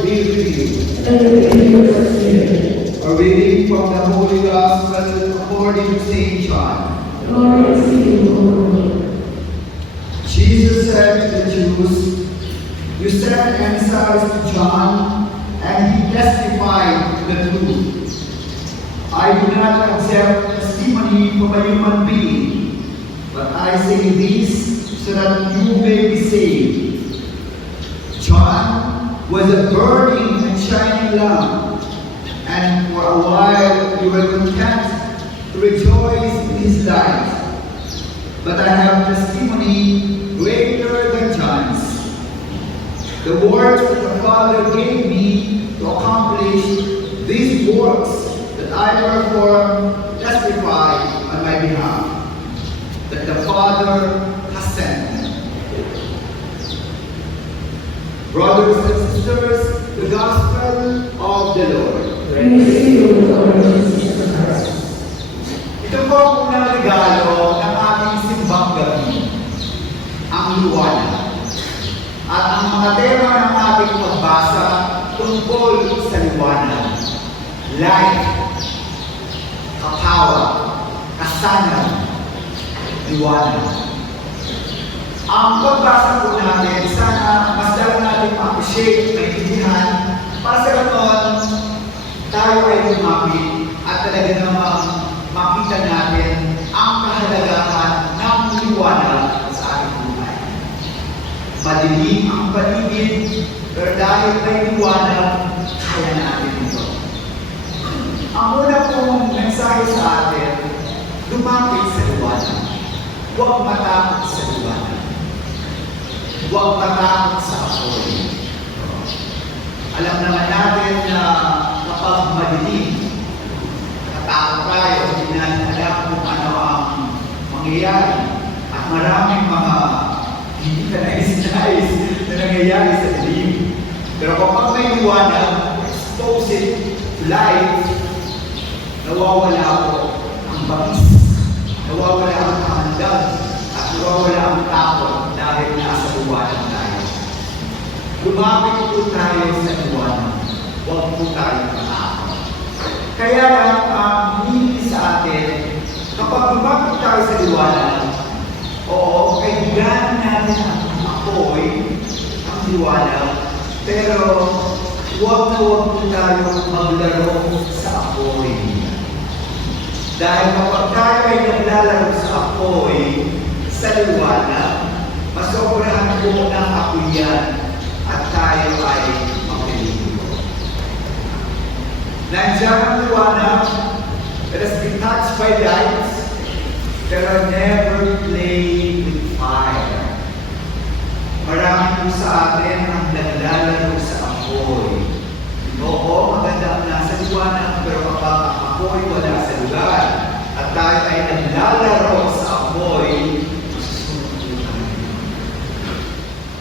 be with you. and with your spirit. A reading from the Holy Gospel according to St. John. Glory to you, O Lord. Jesus said to the Jews, "You sent emissaries to John, and he testified to the truth. I do not accept testimony from a human being, but I say this so that you may be saved. John was a burning and shining lamp, and for a while you were content to rejoice in his light. But I have testimony greater than John's. The words that the Father gave me to accomplish these works that I perform testify on my behalf, that the Father has sent me." Brothers and sisters, the Gospel of the Lord. Praise to you, Lord Jesus Christ. Ito po ang unang regalo ng ating simbang gabi, ang liwanag. At ang mga tema ng ating pagbasa tungkol sa liwanag. Light, kapawa, kasanaw, liwanag. Ang pagbasa po natin, sana mas lalo natin ma-appreciate, maintindihan, para sa ganon, tayo ay lumapit at talaga namang makita natin ang kahalagahan ng liwanag sa ating buhay. Madilim ang paligid, pero dahil may liwanag, kaya natin ito. Ang una pong mensahe sa atin, lumapit sa liwanag. Huwag matakot sa liwanag. Huwag matakot sa apoy. Alam naman natin na kapag madilim, natakot tayo, hindi natin alam kung ano ang mangyayari. At maraming mga hindi ka nais-nais na nangyayari sa dilim. Pero kapag may liwanag, expose it to light, nawawala po ang bangis, nawawala ang kahandang, at nawawala ang takot dahil nasa liwanag tayo. Lumapit po tayo sa liwanag, huwag po tayo matakot. Kaya lang ang hindi sa atin, kapag lumapit tayo sa liwanag, oo, kailangan natin ang apoy, ang liwanag, pero huwag na huwag po tayo maglaro sa apoy. Dahil kapag tayo ay naglalaro sa apoy, sa liwanag, masobrahan po ng apoy yan at tayo ay mapiligro. Nandiyan ang liwanag, let us be touched by light, pero never play with fire. Marami po sa atin ang naglalaro sa apoy. Oo, maganda ang nasa liwanag, pero kapag ang apoy wala sa lugar, at tayo ay naglalaro sa apoy,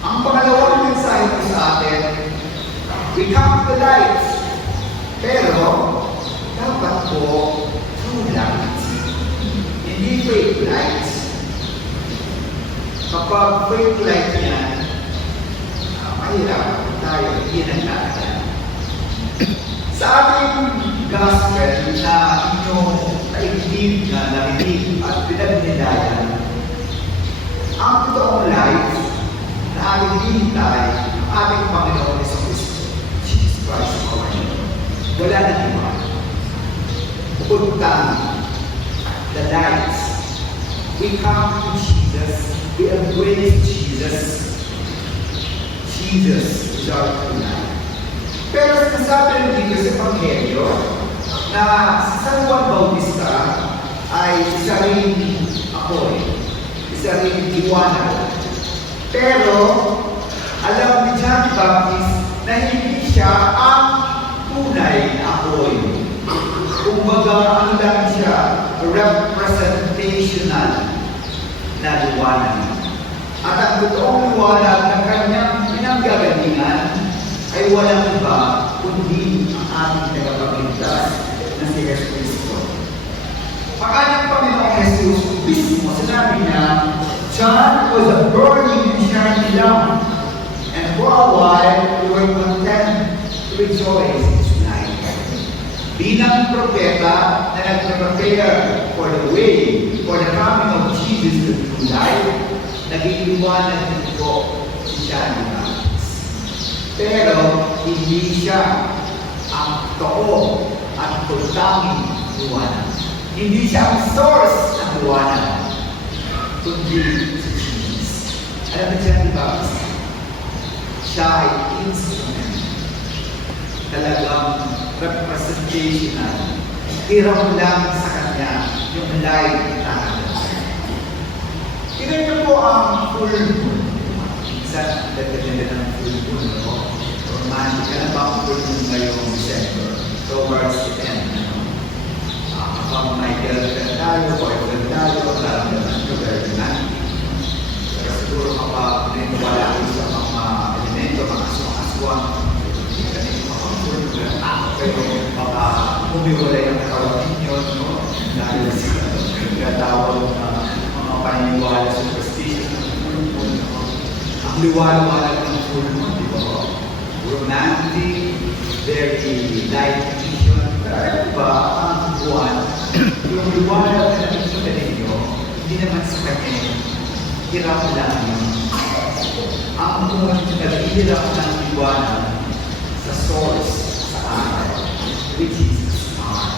ang pangalawang mensahe po sa atin, we come to light, pero dapat po true light. Hindi fake light. Kapag fake light yan, mahirap tayo, hindi nagkakasal. Sa ating gospel na inyong naigib na narinig at pinagnilayan, ang totoong light na ating hinintay, ang ating Panginoon Jesus Christ, our Lord. Wala na iba. Puntang the light. We come to Jesus. We embrace Jesus. Jesus is our true light. Pero sinasabi rin dito sa Ebanghelyo na si San Juan Bautista ay isa rin apoy, isa rin liwanag. Pero alam ni John the Baptist na hindi siya ang tunay na apoy. Kumbaga, ano lang siya, representational na liwanag. At ang totoong liwanag na kanyang pinanggagalingan ay walang iba kundi ang ating tagapagligtas na si Jesus Cristo. Ang ating Panginoong Jesus mismo sinabi niya, John was a burning and shining lamp, and for a while we were content rejoice is life. Bilang propeta na nag-prepare for the way, for the coming of Jesus to life, naging liwanag din po si John the Baptist. Pero hindi siya ang totoo at totanging liwanag. Hindi siya ang source ng liwanag, kundi si Jesus. Alam mo John the Baptist, siya ay instrument. Talagang representational. Hiram lang sa kanya yung light na tignan niyo po ang full moon. Minsan, depende ng full moon, no? Romantic. Alam ba ang full moon ngayong December? Towards the end, no? Kapag may girlfriend tayo, boyfriend tayo, nararamdaman ko very romantic. Pero siguro kapag wala ko sa mga elemento, mga aswang-aswang, pero baka bumiwalay ang katawan ninyo, no? Dahil sa tinatawag na mga paniniwala sa superstition ng full moon, no? Ang liwanag ng full moon, di ba? Romantic, very light vision. Pero ba ang buwan, yung liwanag na nakikita ninyo, hindi naman sa kanya, hirap lang yun. Ang buwan na naghihirap ng liwanag sa source, which is star.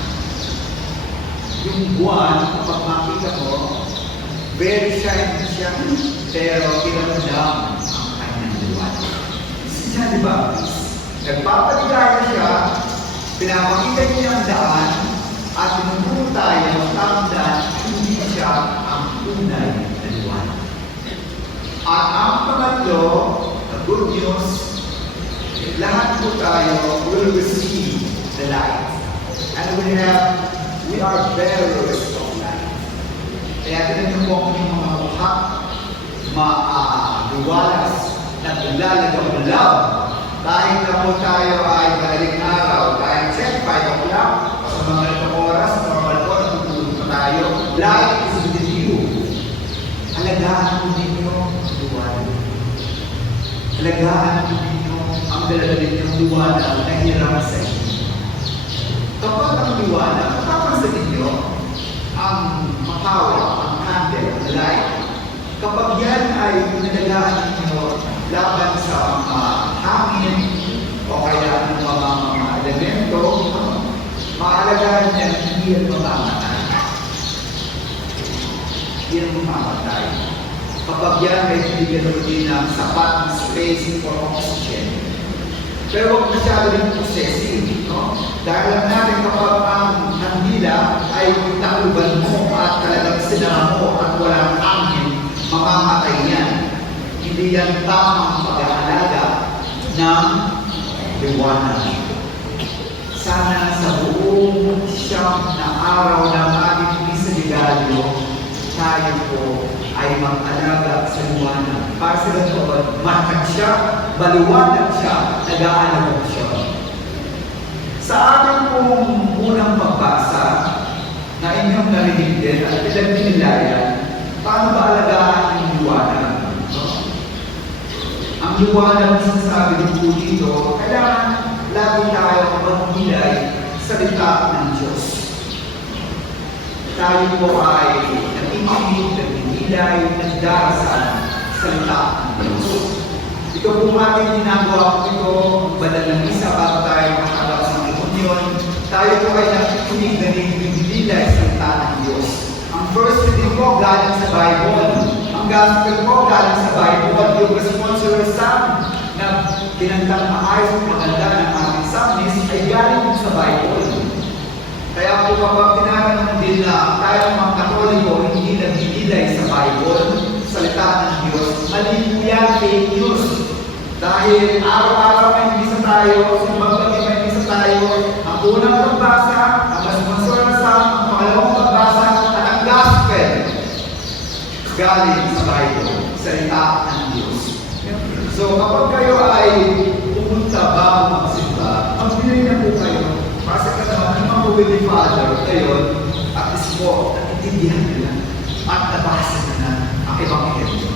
Yung buwan, kapag makita mo, very shiny siya, pero kinamdam ang kanyang liwanag. Siya, di ba? Nagpapaligaya siya, pinapakita niya ang daan, at tinuturo tayo ng tamdan, hindi siya ang tunay na liwanag. At ang pangatlo, the good news, lahat po tayo will receive the light. And we are bearers of light. Kaya tinanong po kami mga mukha, maaliwalas, naglalagaw-law. Kahit na po tayo ay madaling araw, kahit check, 5 o'clock, sa mga itong oras, normal po, natutulog pa tayo. Light is within you. Alagaan po ninyo ang liwanag. Alagaan po ninyo ang daladalin ng liwanag na hirap sa inyo. Kapag ang liwanag, kapansin ninyo ang makawa, ang candle, ang light. Kapag yan ay inalagaan ninyo laban sa mga hangin o kaya ng mga elemento, maalagaan niya hindi yan mamamatay. Hindi yan mamamatay. Kapag yan ay bibigyan mo din ng sapat na space for oxygen. Pero huwag masyado rin possessive, no? Dahil alam natin kapag ang kandila ay takuban mo at talagang sinama mo at walang angin, mamamatay yan. Hindi yan tamang pag-aalaga ng liwanag. Sana sa buong siyam na araw ng aming pisaligalyo, tayo po ay mag-alaga sa liwanag. Para sa ganoon, matag siya, maliwanag siya, nag-aalaga siya. Sa ating pong unang pagbasa, na inyong narinig din at pinagpinilayan, paano ba alagaan ang liwanag? Ang liwanag na sinasabi din po dito, kailangan lagi tayo maghilay sa salita ng Diyos. Tayo po ay nakikinig, naghihilay, nagdarasal sa salita ng Diyos. Ito po ating ginagawa ko ito, badal ng isa bago tayo makakalap sa komunyon. Tayo po ay nakikinig, naghihilay sa salita ng Diyos. Ang first reading po galing sa Bible. Ang gospel po galing sa Bible. Yung responsory psalm na pinantang maayos at maganda ng ating psalmist ay galing sa Bible. Kaya po kapag tinatanong din na tayo mga Katoliko hindi naghihilay sa Bible, salita ng Diyos, mali po yan, fake news. Dahil araw-araw may misa tayo, simbang gabi may misa tayo, ang unang pagbasa, ang responsory psalm, ang pangalawang pagbasa, at ang gospel galing sa Bible, salita ng Diyos. So kapag kayo ay pumunta bago magsimba, magbili na po kayo para sa katawan ng mga Holy Father ngayon at least po natindihan nila at nabasa na ang Ebanghelyo.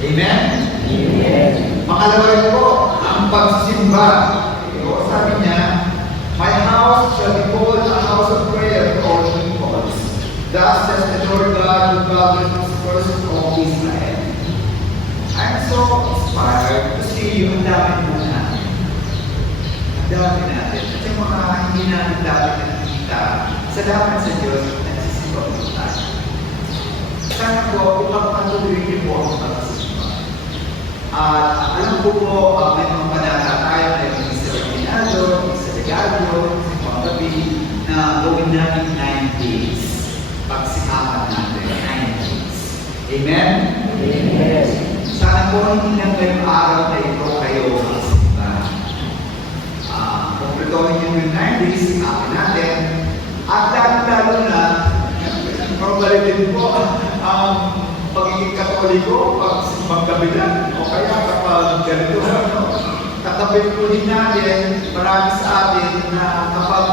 Amen? Amen. Makalawa rin po ang pagsimba. Sabi niya, my house shall be called a house of prayer for all peoples. Thus says the Lord God who governs the first of Israel. I'm so inspired to see yung dami po natin. Ang dami natin. At yung mga hindi natin dati nakikita, salamat sa Diyos at nagsisipa po tayo. Sana po, ipagpatuloy niyo po ang pagsisimba. At alam ko po, may mga panata tayo na yung isa Reginaldo, isa Legario, isa Panggabi, na gawin natin 9 days. Pagsikapan natin 9 days. Amen? Amen. Sana po hindi lang ngayong araw na ito kayo magsimba. Kumpletohin nyo yung 9 days, sikapin natin. At lalo na, normally din po, pagiging katoliko, pag simbang gabi lang, o kaya kapag ganito, katabi po din natin, marami sa atin na kapag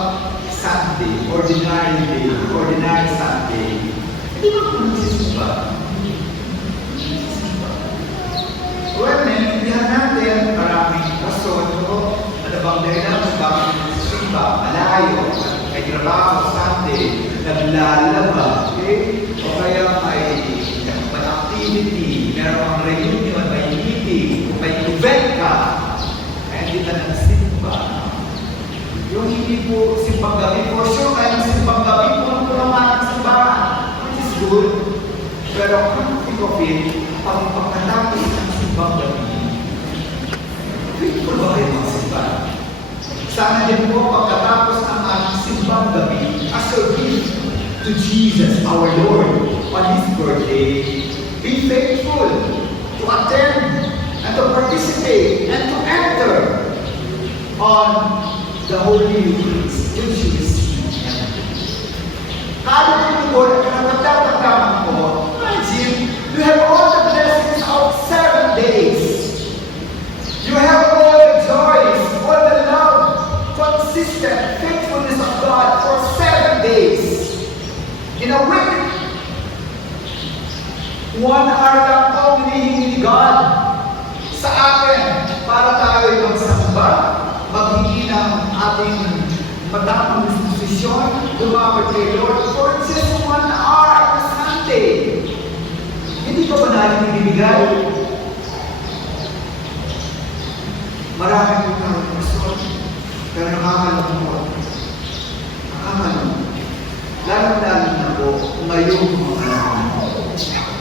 Sunday, ordinary Sunday, hindi ba po nagsisimba? Well, naiintindihan natin, maraming rason ko, ano bang dahilan kung bakit nagsisimba, malayo, may trabaho, Sunday, naglalaba, okay? O kaya may activity, meron kang reunion, may meeting, may event ka, kaya hindi ka nagsimba. Yung hindi po simbang gabi, for sure, kaya simbang gabi, puno naman ang simbahan, which is good. Pero kung think of it, pagkatapos ng simbang gabi, faithful ba kayo magsimba? Sana din po pagkatapos ng ating simbang gabi, as a gift to Jesus, our Lord, on His birthday, be faithful to attend and to participate and to enter on the Holy Eucharist, which you receive. Kada po po, nakatapagdaman po, imagine, you have all the blessings of 7 days. You have all the joys, all the love, consistent faithfulness of God for 7 days. In a week, 1 hour lang po hinihingi ni God sa akin para tayo magsamba, maghingi ng ating matapang disposisyon, lumapit kay Lord for just 1 hour on a Sunday. Hindi ko ba natin ibibigay? Marami po tayong rason, pero nakakalungkot. Nakakalungkot. Lalo-lalo na po, ngayong mga panahon,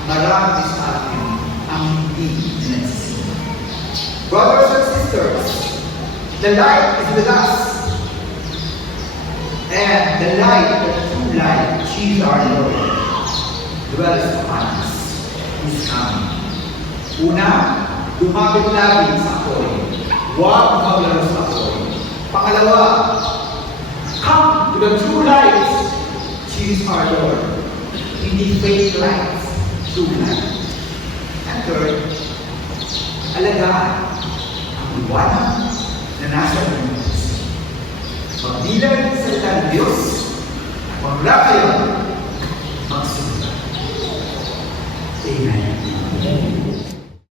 marami sa atin ang hindi nagsisimba. Brothers and sisters, the light is with us. And the light, the true light, Jesus our Lord, dwells upon us. He's coming. Una, lumapit lagi sa apoy. Huwag maglaro sa apoy. Pangalawa, come to the true light. Jesus our Lord. Hindi fake light, true light. And third, alagaan ang iwanan na nasa Diyos. Pagbilang sa salita ng Diyos, pagla kayo, magsunod. Amen.